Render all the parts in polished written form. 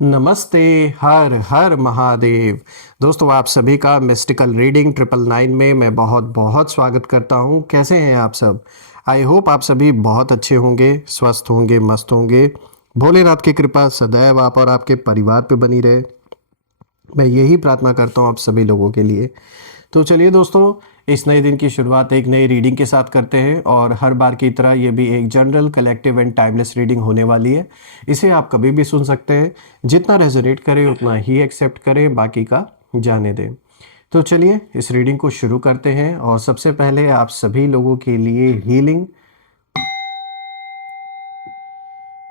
नमस्ते। हर हर महादेव। दोस्तों, आप सभी का मिस्टिकल रीडिंग 999 में मैं बहुत बहुत स्वागत करता हूं। कैसे हैं आप सब? आई होप आप सभी बहुत अच्छे होंगे, स्वस्थ होंगे, मस्त होंगे। भोलेनाथ की कृपा सदैव आप और आपके परिवार पे बनी रहे, मैं यही प्रार्थना करता हूं आप सभी लोगों के लिए। तो चलिए दोस्तों, इस नए दिन की शुरुआत एक नई रीडिंग के साथ करते हैं और हर बार की तरह ये भी एक general collective and timeless reading होने वाली है। इसे आप कभी भी सुन सकते हैं, जितना रेजोनेट करे उतना ही एक्सेप्ट करें, बाकी का जाने दें। तो चलिए इस रीडिंग को शुरू करते हैं और सबसे पहले आप सभी लोगों के लिए हीलिंग।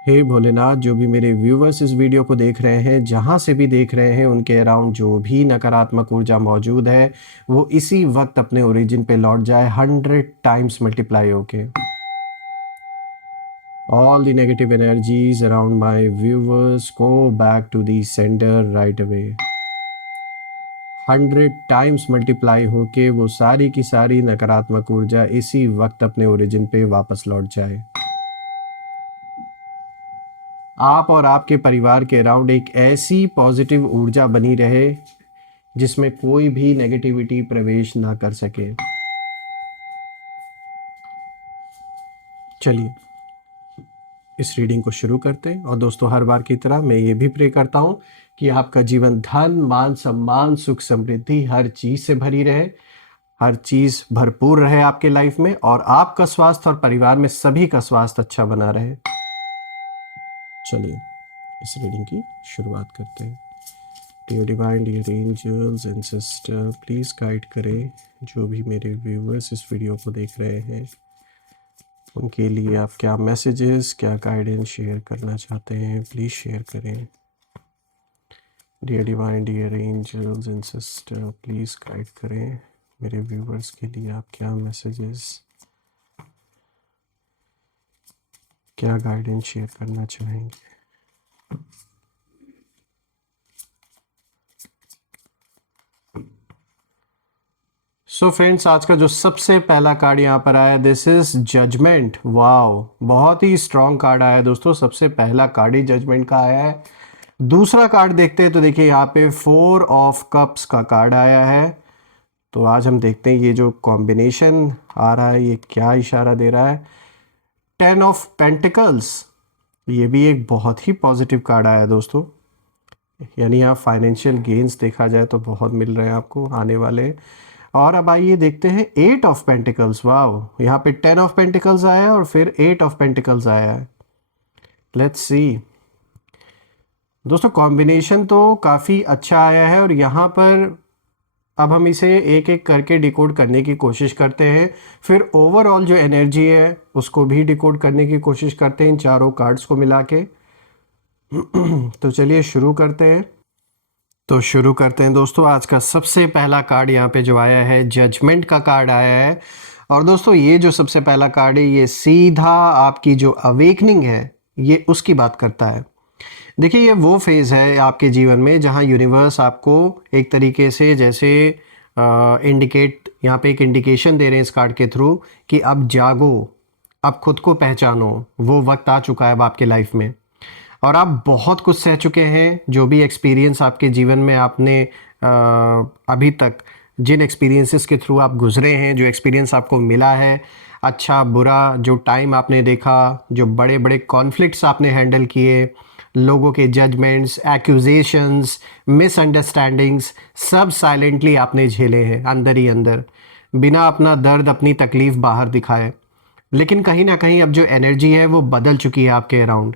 हे भोलेनाथ, जो भी मेरे व्यूवर्स इस वीडियो को देख रहे हैं, जहाँ से भी देख रहे हैं, उनके अराउंड जो भी नकारात्मक ऊर्जा मौजूद है वो इसी वक्त अपने ओरिजिन पे लौट जाए 100 टाइम्स मल्टीप्लाई होके। All the negative energies around my viewers go back to the sender right away. 100 times multiply होके वो सारी की सारी नकारात्मक ऊर्जा इसी वक्त अपने ओरिजिन पे वापस लौट जाए। आप और आपके परिवार के अराउंड एक ऐसी पॉजिटिव ऊर्जा बनी रहे जिसमें कोई भी नेगेटिविटी प्रवेश ना कर सके। चलिए इस रीडिंग को शुरू करते हैं। और दोस्तों, हर बार की तरह मैं ये भी प्रे करता हूँ कि आपका जीवन धन, मान, सम्मान, सुख, समृद्धि हर चीज़ से भरी रहे, हर चीज़ भरपूर रहे आपके लाइफ में, और आपका स्वास्थ्य और परिवार में सभी का स्वास्थ्य अच्छा बना रहे। चलिए इस रीडिंग की शुरुआत करते हैं। Dear divine, dear angels and sister, please guide करें जो भी मेरे व्यूवर्स इस वीडियो को देख रहे हैं, उनके लिए आप क्या मैसेजेस, क्या गाइडेंस शेयर करना चाहते हैं, प्लीज़ शेयर करें। Dear divine, dear angels and sister, please guide करें मेरे व्यूवर्स के लिए आप क्या मैसेजेस, क्या गाइडेंस शेयर करना चाहेंगे। सो फ्रेंड्स, आज का जो सबसे पहला कार्ड यहाँ पर आया, दिस इज जजमेंट। वाओ, बहुत ही स्ट्रॉन्ग कार्ड आया है दोस्तों। सबसे पहला कार्ड ही जजमेंट का आया है। दूसरा कार्ड देखते हैं तो देखिए यहाँ पे 4 ऑफ कप्स का कार्ड आया है। तो आज हम देखते हैं ये जो कॉम्बिनेशन आ रहा है ये क्या इशारा दे रहा है। 10 ऑफ पेंटिकल्स, ये भी एक बहुत ही पॉजिटिव कार्ड आया है दोस्तों। यानी यहाँ फाइनेंशियल गेन्स देखा जाए तो बहुत मिल रहे हैं आपको आने वाले। और अब आइए देखते हैं 8 ऑफ पेंटिकल्स। वाह, यहाँ पे 10 ऑफ पेंटिकल्स आया है और फिर 8 ऑफ पेंटिकल्स आया है। लेट्स सी दोस्तों, कॉम्बिनेशन तो काफ़ी अच्छा आया है और यहाँ पर अब हम इसे एक एक करके डिकोड करने की कोशिश करते हैं, फिर ओवरऑल जो एनर्जी है उसको भी डिकोड करने की कोशिश करते हैं इन चारों कार्ड्स को मिला के। तो चलिए शुरू करते हैं। तो शुरू करते हैं दोस्तों। आज का सबसे पहला कार्ड यहाँ पे जो आया है, जजमेंट का कार्ड आया है। और दोस्तों, ये जो सबसे पहला कार्ड है ये सीधा आपकी जो अवेकनिंग है ये उसकी बात करता है। देखिए, ये वो फेज़ है आपके जीवन में जहाँ यूनिवर्स आपको एक तरीके से जैसे इंडिकेट, यहाँ पे एक इंडिकेशन दे रहे हैं इस कार्ड के थ्रू कि अब जागो, अब खुद को पहचानो, वो वक्त आ चुका है अब आपके लाइफ में। और आप बहुत कुछ सह चुके हैं, जो भी एक्सपीरियंस आपके जीवन में आपने अभी तक जिन एक्सपीरियंसेस के थ्रू आप गुजरे हैं, जो एक्सपीरियंस आपको मिला है, अच्छा बुरा जो टाइम आपने देखा, जो बड़े बड़े कॉन्फ्लिक्ट्स आपने हैंडल किए, लोगों के जजमेंट्स, एक्यूजेशंस, मिसअंडरस्टैंडिंग्स, सब साइलेंटली आपने झेले हैं अंदर ही अंदर, बिना अपना दर्द, अपनी तकलीफ़ बाहर दिखाए। लेकिन कहीं ना कहीं अब जो एनर्जी है वो बदल चुकी है आपके अराउंड।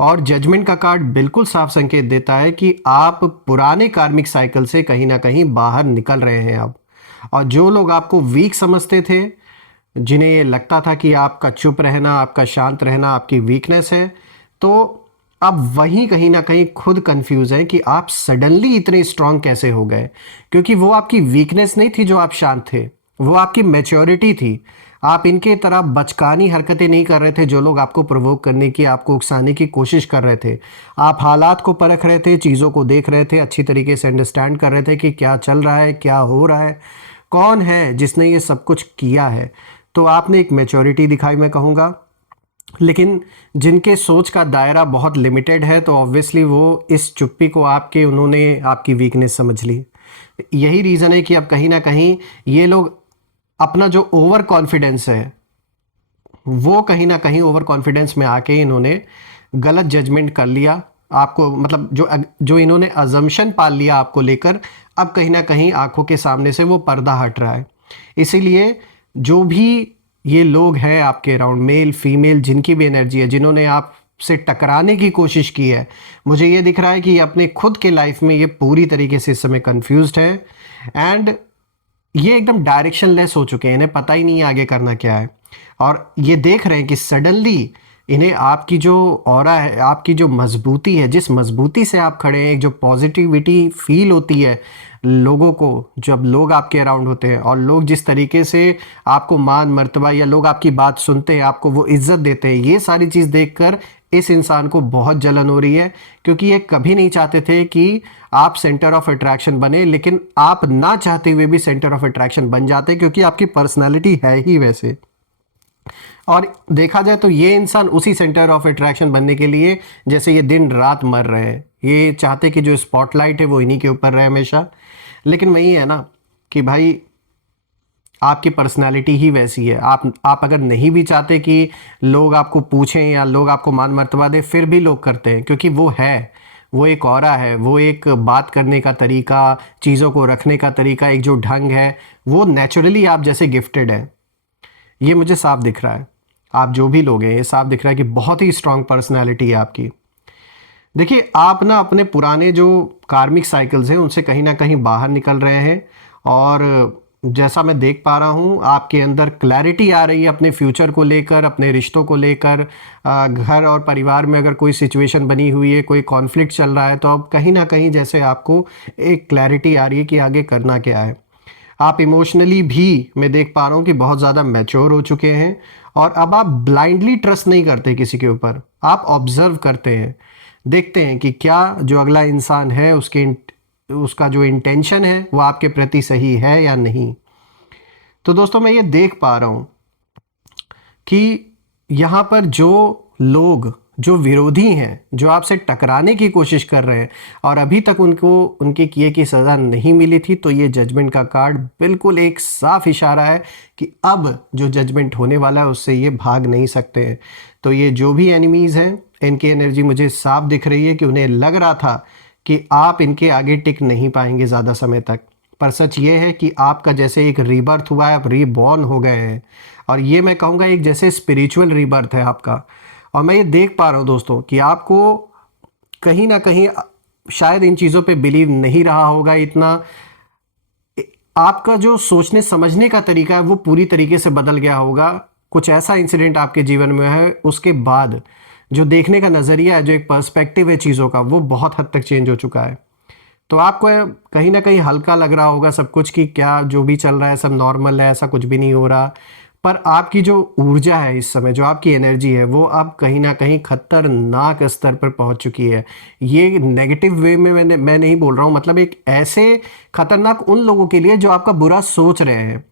और जजमेंट का कार्ड बिल्कुल साफ संकेत देता है कि आप पुराने कार्मिक साइकिल से कहीं ना कहीं बाहर निकल रहे हैं अब। और जो लोग आपको वीक समझते थे, जिन्हें ये लगता था कि आपका चुप रहना, आपका शांत रहना आपकी वीकनेस है, तो अब वहीं कहीं ना कहीं खुद कंफ्यूज है कि आप सडनली इतने स्ट्रांग कैसे हो गए। क्योंकि वो आपकी वीकनेस नहीं थी जो आप शांत थे, वो आपकी मैच्योरिटी थी। आप इनके तरह बचकानी हरकतें नहीं कर रहे थे जो लोग आपको प्रोवोक करने की, आपको उकसाने की कोशिश कर रहे थे। आप हालात को परख रहे थे, चीज़ों को देख रहे थे, अच्छी तरीके से अंडरस्टैंड कर रहे थे कि क्या चल रहा है, क्या हो रहा है, कौन है जिसने ये सब कुछ किया है। तो आपने एक मैच्योरिटी दिखाई, मैं कहूँगा। लेकिन जिनके सोच का दायरा बहुत लिमिटेड है तो ऑब्वियसली वो इस चुप्पी को उन्होंने आपकी वीकनेस समझ ली। यही रीज़न है कि अब कहीं ना कहीं ये लोग अपना जो ओवर कॉन्फिडेंस है, वो कहीं ना कहीं ओवर कॉन्फिडेंस में आके इन्होंने गलत जजमेंट कर लिया आपको, मतलब जो इन्होंने अजम्पशन पाल लिया आपको लेकर, अब कहीं ना कहीं आंखों के सामने से वो पर्दा हट रहा है। इसीलिए जो भी ये लोग हैं आपके अराउंड, मेल फीमेल जिनकी भी एनर्जी है, जिन्होंने आपसे टकराने की कोशिश की है, मुझे ये दिख रहा है कि ये अपने खुद के लाइफ में ये पूरी तरीके से इस समय कंफ्यूज्ड है एंड ये एकदम डायरेक्शनलेस हो चुके हैं। इन्हें पता ही नहीं है आगे करना क्या है, और ये देख रहे हैं कि सडनली इन्हें आपकी जो ऑरा है, आपकी जो मजबूती है, जिस मजबूती से आप खड़े हैं, एक जो पॉजिटिविटी फील होती है लोगों को जब लोग आपके अराउंड होते हैं, और लोग जिस तरीके से आपको मान मर्तबा या लोग आपकी बात सुनते हैं, आपको वो इज्जत देते हैं, ये सारी चीज़ देखकर इस इंसान को बहुत जलन हो रही है। क्योंकि ये कभी नहीं चाहते थे कि आप सेंटर ऑफ अट्रैक्शन बने, लेकिन आप ना चाहते हुए भी सेंटर ऑफ अट्रैक्शन बन जाते, क्योंकि आपकी पर्सनालिटी है ही वैसे। और देखा जाए तो ये इंसान उसी सेंटर ऑफ अट्रैक्शन बनने के लिए जैसे ये दिन रात मर रहे हैं, ये चाहते कि जो स्पॉटलाइट है वो इन्हीं के ऊपर रहे हमेशा। लेकिन वही है ना कि भाई आपकी पर्सनालिटी ही वैसी है। आप अगर नहीं भी चाहते कि लोग आपको पूछें या लोग आपको मान मर्तबा दें, फिर भी लोग करते हैं, क्योंकि वो है, वो एक ऑरा है, वो एक बात करने का तरीका, चीज़ों को रखने का तरीका, एक जो ढंग है, वो नेचुरली आप जैसे गिफ्टेड है। ये मुझे साफ दिख रहा है, आप जो भी लोग हैं ये साफ दिख रहा है कि बहुत ही स्ट्रांग पर्सनैलिटी है आपकी। देखिए आप ना अपने पुराने जो कार्मिक साइकिल्स हैं उनसे कहीं ना कहीं बाहर निकल रहे हैं, और जैसा मैं देख पा रहा हूँ आपके अंदर क्लैरिटी आ रही है अपने फ्यूचर को लेकर, अपने रिश्तों को लेकर। घर और परिवार में अगर कोई सिचुएशन बनी हुई है, कोई कॉन्फ्लिक्ट चल रहा है, तो अब कहीं ना कहीं जैसे आपको एक क्लैरिटी आ रही है कि आगे करना क्या है। आप इमोशनली भी मैं देख पा रहा हूँ कि बहुत ज़्यादा मैच्योर हो चुके हैं, और अब आप ब्लाइंडली ट्रस्ट नहीं करते किसी के ऊपर, आप ऑब्जर्व करते हैं, देखते हैं कि क्या जो अगला इंसान है उसका जो इंटेंशन है वो आपके प्रति सही है या नहीं। तो दोस्तों मैं ये देख पा रहा हूँ कि यहाँ पर जो लोग, जो विरोधी हैं, जो आपसे टकराने की कोशिश कर रहे हैं और अभी तक उनको उनके किए की सज़ा नहीं मिली थी, तो ये जजमेंट का कार्ड बिल्कुल एक साफ इशारा है कि अब जो जजमेंट होने वाला है उससे ये भाग नहीं सकते हैं। तो ये जो भी एनिमीज़ हैं, इनकी एनर्जी मुझे साफ दिख रही है कि उन्हें लग रहा था कि आप इनके आगे टिक नहीं पाएंगे ज़्यादा समय तक, पर सच ये है कि आपका जैसे एक रीबर्थ हुआ है, आप रीबॉर्न हो गए हैं, और ये मैं कहूँगा एक जैसे स्पिरिचुअल रीबर्थ है आपका। और मैं ये देख पा रहा हूँ दोस्तों कि आपको कहीं ना कहीं शायद इन चीज़ों पे बिलीव नहीं रहा होगा इतना, आपका जो सोचने समझने का तरीका है वो पूरी तरीके से बदल गया होगा। कुछ ऐसा इंसिडेंट आपके जीवन में है, उसके बाद जो देखने का नज़रिया है, जो एक पर्सपेक्टिव है चीज़ों का, वो बहुत हद तक चेंज हो चुका है। तो आपको कहीं ना कहीं हल्का लग रहा होगा सब कुछ कि क्या जो भी चल रहा है सब नॉर्मल है, ऐसा कुछ भी नहीं हो रहा, पर आपकी जो ऊर्जा है इस समय, जो आपकी एनर्जी है, वो अब कहीं ना कहीं खतरनाक स्तर पर पहुंच चुकी है। ये नेगेटिव वे में मैं नहीं बोल रहा हूँ, मतलब एक ऐसे खतरनाक उन लोगों के लिए जो आपका बुरा सोच रहे हैं,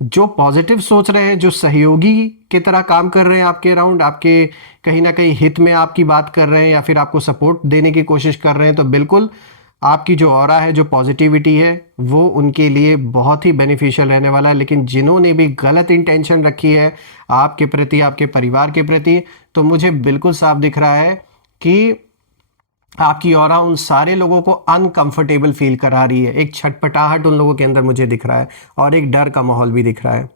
जो पॉजिटिव सोच रहे हैं, जो सहयोगी की तरह काम कर रहे हैं आपके अराउंड, आपके कहीं ना कहीं हित में आपकी बात कर रहे हैं या फिर आपको सपोर्ट देने की कोशिश कर रहे हैं, तो बिल्कुल आपकी जो ऑरा है, जो पॉजिटिविटी है, वो उनके लिए बहुत ही बेनिफिशियल रहने वाला है। लेकिन जिन्होंने भी गलत इंटेंशन रखी है आपके प्रति, आपके परिवार के प्रति, तो मुझे बिल्कुल साफ दिख रहा है कि आपकी ऑरा उन सारे लोगों को अनकंफर्टेबल फील करा रही है। एक छटपटाहट उन लोगों के अंदर मुझे दिख रहा है, और एक डर का माहौल भी दिख रहा है।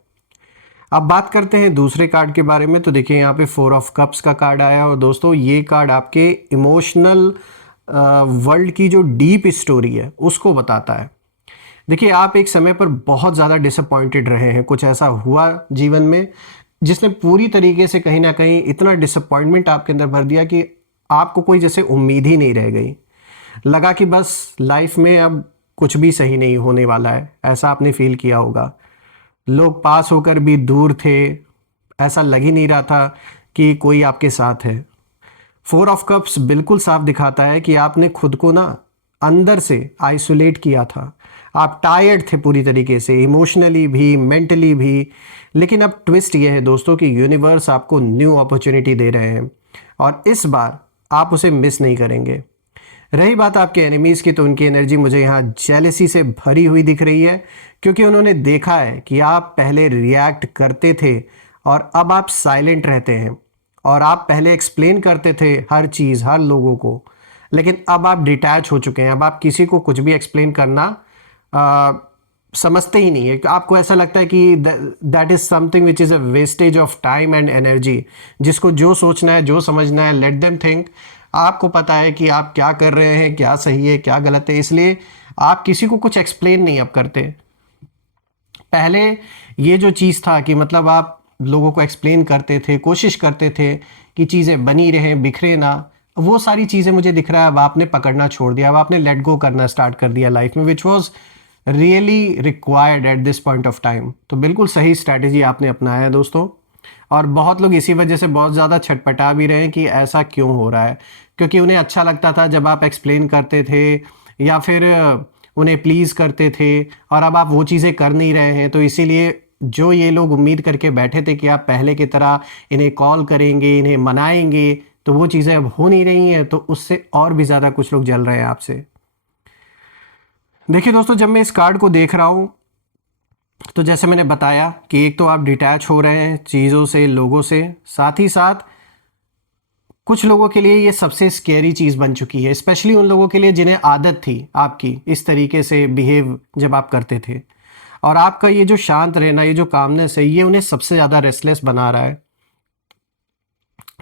अब बात करते हैं दूसरे कार्ड के बारे में। तो देखिए यहाँ पे 4 ऑफ कप्स का कार्ड आया, और दोस्तों ये कार्ड आपके इमोशनल वर्ल्ड की जो डीप स्टोरी है उसको बताता है। देखिए आप एक समय पर बहुत ज़्यादा डिसअपॉइंटेड रहे हैं, कुछ ऐसा हुआ जीवन में जिसने पूरी तरीके से कहीं ना कहीं इतना डिसअपॉइंटमेंट आपके अंदर भर दिया कि आपको कोई जैसे उम्मीद ही नहीं रह गई। लगा कि बस लाइफ में अब कुछ भी सही नहीं होने वाला है, ऐसा आपने फील किया होगा। लोग पास होकर भी दूर थे, ऐसा लग ही नहीं रहा था कि कोई आपके साथ है। 4 ऑफ कप्स बिल्कुल साफ दिखाता है कि आपने खुद को ना अंदर से आइसोलेट किया था। आप टायर्ड थे पूरी तरीके से, इमोशनली भी, मेंटली भी। लेकिन अब ट्विस्ट ये है दोस्तों कि यूनिवर्स आपको न्यू अपॉर्चुनिटी दे रहे हैं और इस बार आप उसे मिस नहीं करेंगे। रही बात आपके एनिमीज़ की, तो उनकी एनर्जी मुझे यहाँ जेलसी से भरी हुई दिख रही है, क्योंकि उन्होंने देखा है कि आप पहले रिएक्ट करते थे और अब आप साइलेंट रहते हैं। और आप पहले एक्सप्लेन करते थे हर चीज़ हर लोगों को, लेकिन अब आप डिटैच हो चुके हैं। अब आप किसी को कुछ भी एक्सप्लेन करना आ, समझते ही नहीं है। आपको ऐसा लगता है कि that is something which is a wastage of time and energy. जिसको जो सोचना है, जो समझना है, लेट देम थिंक। आपको पता है कि आप क्या कर रहे हैं, क्या सही है, क्या गलत है, इसलिए आप किसी को कुछ एक्सप्लेन नहीं अब करते। पहले ये जो चीज़ था कि मतलब आप लोगों को एक्सप्लेन करते थे, कोशिश करते थे कि चीज़ें बनी रहें, बिखरे ना, वो सारी चीज़ें मुझे दिख रहा है अब आपने पकड़ना छोड़ दिया। अब आपने लेट गो करना स्टार्ट कर दिया लाइफ में, which was really required at this point of time. तो बिल्कुल सही स्ट्रैटेजी आपने अपनाया है दोस्तों। और बहुत लोग इसी वजह से बहुत ज़्यादा छटपटा भी रहे हैं कि ऐसा क्यों हो रहा है, क्योंकि उन्हें अच्छा लगता था जब आप एक्सप्लेन करते थे या फिर उन्हें प्लीज़ करते थे, और अब आप वो चीज़ें कर नहीं रहे हैं। तो इसीलिए जो ये लोग उम्मीद करके बैठे थे कि आप पहले की तरह इन्हें कॉल करेंगे, इन्हें मनाएंगे, तो वो चीज़ें अब हो नहीं रही हैं, तो उससे और भी ज़्यादा कुछ लोग जल रहे हैं आपसे। देखिए दोस्तों, जब मैं इस कार्ड को देख रहा हूँ तो जैसे मैंने बताया कि एक तो आप डिटैच हो रहे हैं चीज़ों से, लोगों से, साथ ही साथ कुछ लोगों के लिए ये सबसे स्केरी चीज़ बन चुकी है, स्पेशली उन लोगों के लिए जिन्हें आदत थी आपकी इस तरीके से बिहेव जब आप करते थे। और आपका ये जो शांत रहना, ये जो कामनेस है, ये उन्हें सबसे ज़्यादा रेस्टलेस बना रहा है।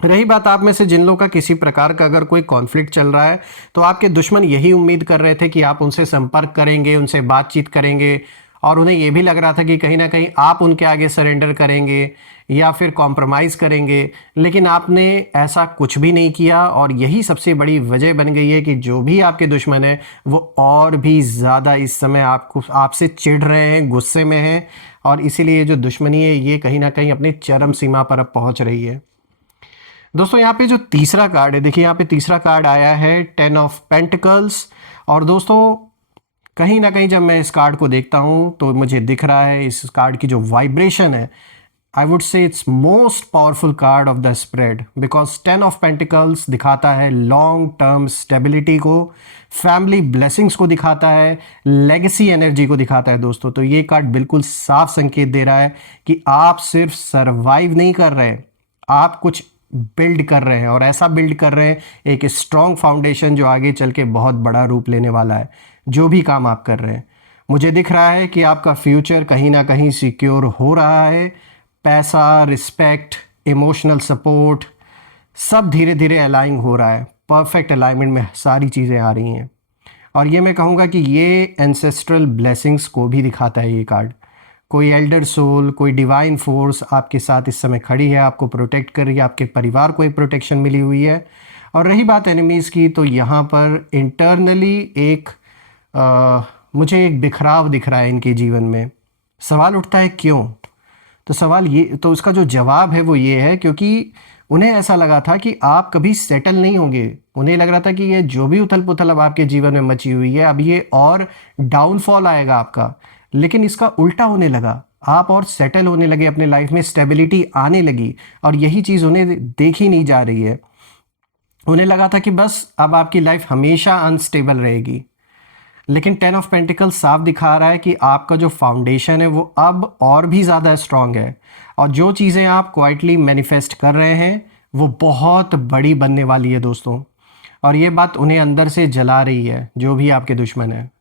रही बात आप में से जिन लोगों का किसी प्रकार का अगर कोई कॉन्फ्लिक्ट चल रहा है, तो आपके दुश्मन यही उम्मीद कर रहे थे कि आप उनसे संपर्क करेंगे, उनसे बातचीत करेंगे, और उन्हें यह भी लग रहा था कि कहीं ना कहीं आप उनके आगे सरेंडर करेंगे या फिर कॉम्प्रोमाइज़ करेंगे। लेकिन आपने ऐसा कुछ भी नहीं किया, और यही सबसे बड़ी वजह बन गई है कि जो भी आपके दुश्मन हैं वो और भी ज़्यादा इस समय आपसे चिढ़ रहे हैं, गुस्से में हैं, और इसीलिए जो दुश्मनी है ये कहीं ना कहीं अपनी चरम सीमा पर अब पहुंच रही है। दोस्तों यहाँ पे जो तीसरा कार्ड है, देखिए यहाँ पे तीसरा कार्ड आया है 10 ऑफ पेंटिकल्स। और दोस्तों कहीं ना कहीं जब मैं इस कार्ड को देखता हूँ तो मुझे दिख रहा है इस कार्ड की जो वाइब्रेशन है, I would say it's most powerful card of the spread, because 10 of pentacles दिखाता है लॉन्ग टर्म स्टेबिलिटी को, फैमिली ब्लेसिंग्स को दिखाता है, लेगेसी एनर्जी को दिखाता है दोस्तों। तो ये कार्ड बिल्कुल साफ संकेत दे रहा है कि आप सिर्फ सरवाइव नहीं कर रहे, आप कुछ बिल्ड कर रहे हैं, और ऐसा बिल्ड कर रहे हैं एक स्ट्रॉन्ग फाउंडेशन जो आगे चल के बहुत बड़ा रूप लेने वाला है। जो भी काम आप कर रहे हैं, मुझे दिख रहा है कि आपका फ्यूचर कहीं ना कहीं सिक्योर हो रहा है। पैसा, रिस्पेक्ट, इमोशनल सपोर्ट, सब धीरे धीरे अलाइन हो रहा है, परफेक्ट अलाइनमेंट में सारी चीज़ें आ रही हैं। और ये मैं कहूँगा कि ये एंसेस्ट्रल ब्लेसिंग्स को भी दिखाता है ये कार्ड। कोई एल्डर सोल, कोई डिवाइन फोर्स आपके साथ इस समय खड़ी है, आपको प्रोटेक्ट कर रही है, आपके परिवार को एक प्रोटेक्शन मिली हुई है। और रही बात एनिमीज़ की, तो यहाँ पर इंटरनली एक मुझे एक बिखराव दिख रहा है इनके जीवन में। सवाल उठता है क्यों? तो सवाल ये, तो उसका जो जवाब है वो ये है, क्योंकि उन्हें ऐसा लगा था कि आप कभी सेटल नहीं होंगे। उन्हें लग रहा था कि ये जो भी उथल पुथल अब आपके जीवन में मची हुई है, अब ये और डाउनफॉल आएगा आपका। लेकिन इसका उल्टा होने लगा, आप और सेटल होने लगे, अपने लाइफ में स्टेबिलिटी आने लगी, और यही चीज़ उन्हें देखी नहीं जा रही है। उन्हें लगा था कि बस अब आपकी लाइफ हमेशा अनस्टेबल रहेगी। लेकिन 10 ऑफ पेंटिकल साफ दिखा रहा है कि आपका जो फाउंडेशन है वो अब और भी ज़्यादा स्ट्रांग है, और जो चीज़ें आप क्वाइटली मैनिफेस्ट कर रहे हैं वो बहुत बड़ी बनने वाली है दोस्तों। और ये बात उन्हें अंदर से जला रही है, जो भी आपके दुश्मन हैं।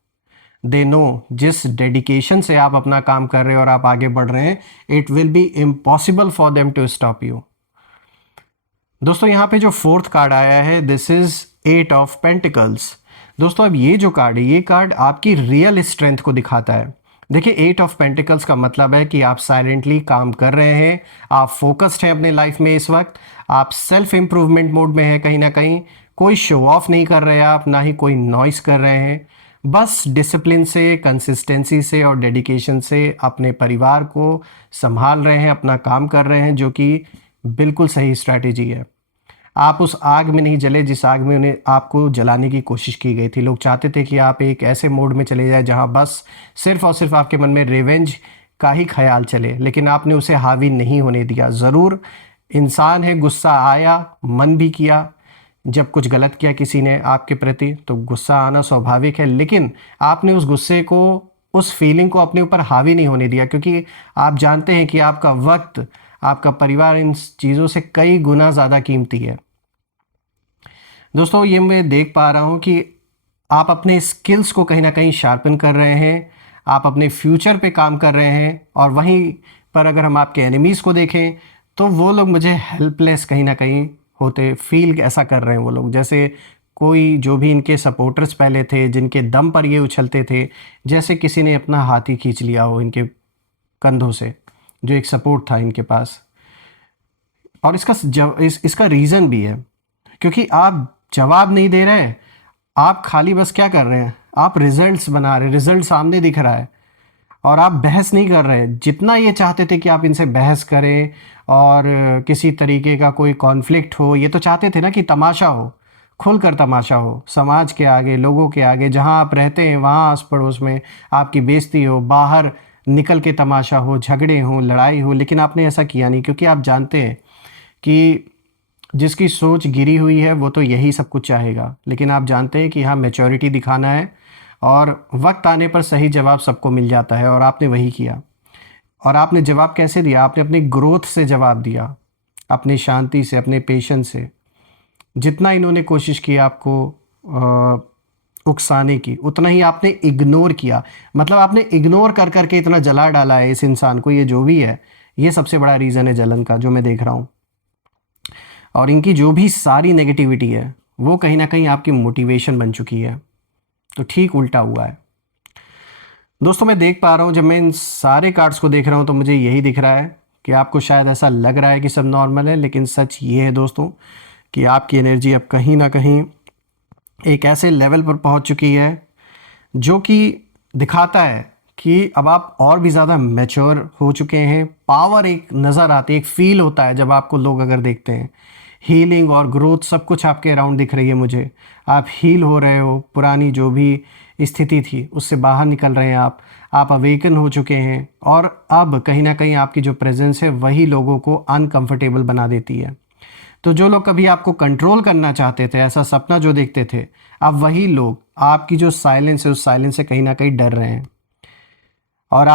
दे नो जिस डेडिकेशन से आप अपना काम कर रहे हैं और आप आगे बढ़ रहे हैं, it will be impossible for them to stop you. दोस्तों यहाँ पे जो फोर्थ कार्ड आया है, दिस इज 8 ऑफ पेंटिकल्स। दोस्तों अब ये जो कार्ड है, ये कार्ड आपकी रियल स्ट्रेंथ को दिखाता है। देखिए 8 ऑफ पेंटिकल्स का मतलब है कि आप साइलेंटली काम कर रहे हैं, आप फोकस्ड हैं अपने लाइफ में इस वक्त, आप सेल्फ इम्प्रूवमेंट मोड में हैं कहीं ना कहीं। कोई शो ऑफ नहीं कर रहे आप, ना ही कोई नॉइस कर रहे हैं, बस डिसिप्लिन से, कंसिस्टेंसी से और डेडिकेशन से अपने परिवार को संभाल रहे हैं, अपना काम कर रहे हैं, जो कि बिल्कुल सही स्ट्रैटेजी है। आप उस आग में नहीं जले जिस आग में उन्हें आपको जलाने की कोशिश की गई थी। लोग चाहते थे कि आप एक ऐसे मोड में चले जाए जहां बस सिर्फ और सिर्फ आपके मन में रिवेंज का ही ख्याल चले, लेकिन आपने उसे हावी नहीं होने दिया। ज़रूर इंसान है, गुस्सा आया, मन भी किया, जब कुछ गलत किया किसी ने आपके प्रति तो गुस्सा आना स्वाभाविक है, लेकिन आपने उस गुस्से को, उस फीलिंग को अपने ऊपर हावी नहीं होने दिया, क्योंकि आप जानते हैं कि आपका वक्त, आपका परिवार इन चीज़ों से कई गुना ज़्यादा कीमती है। दोस्तों, ये मैं देख पा रहा हूँ कि आप अपने स्किल्स को कहीं ना कहीं शार्पन कर रहे हैं, आप अपने फ्यूचर पे काम कर रहे हैं, और वहीं पर अगर हम आपके एनिमीज़ को देखें तो वो लोग मुझे हेल्पलेस कहीं ना कहीं होते फील ऐसा कर रहे हैं। वो लोग जैसे कोई जो भी इनके सपोर्टर्स पहले थे, जिनके दम पर ये उछलते थे, जैसे किसी ने अपना हाथ ही खींच लिया हो इनके कंधों से, जो एक सपोर्ट था इनके पास। और इसका रीज़न भी है, क्योंकि आप जवाब नहीं दे रहे हैं, आप खाली बस क्या कर रहे हैं, आप रिजल्ट्स बना रहे हैं, रिजल्ट सामने दिख रहा है और आप बहस नहीं कर रहे हैं। जितना ये चाहते थे कि आप इनसे बहस करें और किसी तरीके का कोई कॉन्फ्लिक्ट हो, ये तो चाहते थे ना कि तमाशा हो, खुलकर तमाशा हो, समाज के आगे, लोगों के आगे, जहां आप रहते हैं वहां आस पड़ोस में आपकी बेइज्जती हो, बाहर निकल के तमाशा हो, झगड़े हो, लड़ाई हो। लेकिन आपने ऐसा किया नहीं, क्योंकि आप जानते हैं कि जिसकी सोच गिरी हुई है वो तो यही सब कुछ चाहेगा। लेकिन आप जानते हैं कि हाँ, मैच्योरिटी दिखाना है और वक्त आने पर सही जवाब सबको मिल जाता है, और आपने वही किया। और आपने जवाब कैसे दिया? आपने अपनी ग्रोथ से जवाब दिया, अपनी शांति से, अपने पेशेंस से। जितना इन्होंने कोशिश की आपको उकसाने की, उतना ही आपने इग्नोर किया। मतलब आपने इग्नोर कर करके इतना जला डाला है इस इंसान को। ये जो भी है, ये सबसे बड़ा रीज़न है जलन का, जो मैं देख रहा हूँ। और इनकी जो भी सारी नेगेटिविटी है वो कहीं ना कहीं आपकी मोटिवेशन बन चुकी है। तो ठीक उल्टा हुआ है। दोस्तों, मैं देख पा रहा हूँ, जब मैं इन सारे कार्ड्स को देख रहा हूँ तो मुझे यही दिख रहा है कि आपको शायद ऐसा लग रहा है कि सब नॉर्मल है, लेकिन सच ये है दोस्तों कि आपकी एनर्जी अब कहीं ना कहीं एक ऐसे लेवल पर पहुँच चुकी है जो कि दिखाता है कि अब आप और भी ज़्यादा मैच्योर हो चुके हैं। पावर एक नज़र आती है, एक फील होता है जब आपको लोग अगर देखते हैं। हीलिंग और ग्रोथ सब कुछ आपके अराउंड दिख रही है मुझे। आप हील हो रहे हो, पुरानी जो भी स्थिति थी उससे बाहर निकल रहे हैं आप अवेकन हो चुके हैं। और अब कहीं ना कहीं आपकी जो प्रेजेंस है वही लोगों को अनकंफर्टेबल बना देती है। तो जो लोग कभी आपको कंट्रोल करना चाहते थे, ऐसा सपना जो देखते थे, अब वही लोग आपकी जो साइलेंस है उस साइलेंस से कहीं ना कहीं डर रहे हैं। और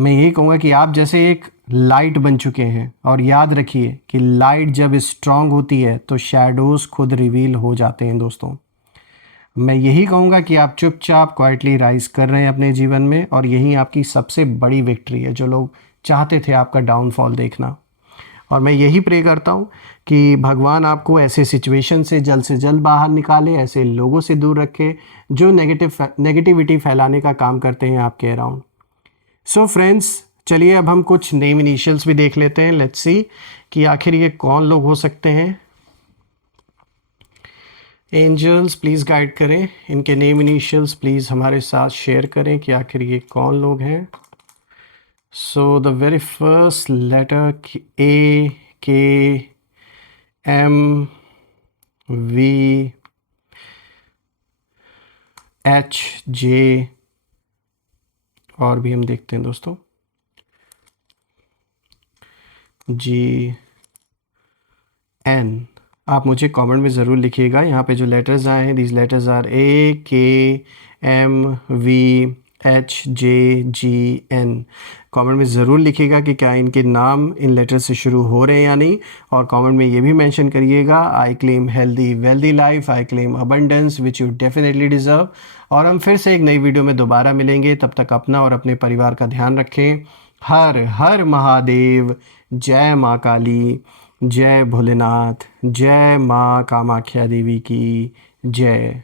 मैं यही कहूँगा कि आप जैसे एक लाइट बन चुके हैं। और याद रखिए कि लाइट जब स्ट्रांग होती है तो शैडोज़ खुद रिवील हो जाते हैं। दोस्तों, मैं यही कहूँगा कि आप चुपचाप क्वाइटली राइज कर रहे हैं अपने जीवन में, और यही आपकी सबसे बड़ी विक्ट्री है, जो लोग चाहते थे आपका डाउनफॉल देखना। और मैं यही प्रे करता हूँ कि भगवान आपको ऐसे सिचुएशन से जल्द बाहर निकाले, ऐसे लोगों से दूर रखे जो नेगेटिविटी फैलाने का काम करते हैं आपके अराउंड। सो फ्रेंड्स, चलिए अब हम कुछ नेम इनिशियल्स भी देख लेते हैं। लेट्स सी कि आखिर ये कौन लोग हो सकते हैं। एंजल्स प्लीज़ गाइड करें, इनके नेम इनिशियल्स प्लीज़ हमारे साथ शेयर करें कि आखिर ये कौन लोग हैं। So the very first letter A, K, M, V, H, J, और भी हम देखते हैं दोस्तों, G, N। आप मुझे कमेंट में ज़रूर लिखिएगा। यहाँ पे जो लेटर्स आए हैं, these letters are A, K, M, V, H, J, G, N। Comment में ज़रूर लिखिएगा कि क्या इनके नाम इन लेटर से शुरू हो रहे हैं या नहीं। और कमेंट में ये भी मेंशन करिएगा, I claim healthy wealthy life, I claim abundance which you definitely deserve. और हम फिर से एक नई वीडियो में दोबारा मिलेंगे। तब तक अपना और अपने परिवार का ध्यान रखें। हर हर महादेव। जय माँ काली, जय भोलेनाथ, जय माँ कामाख्या देवी की जय।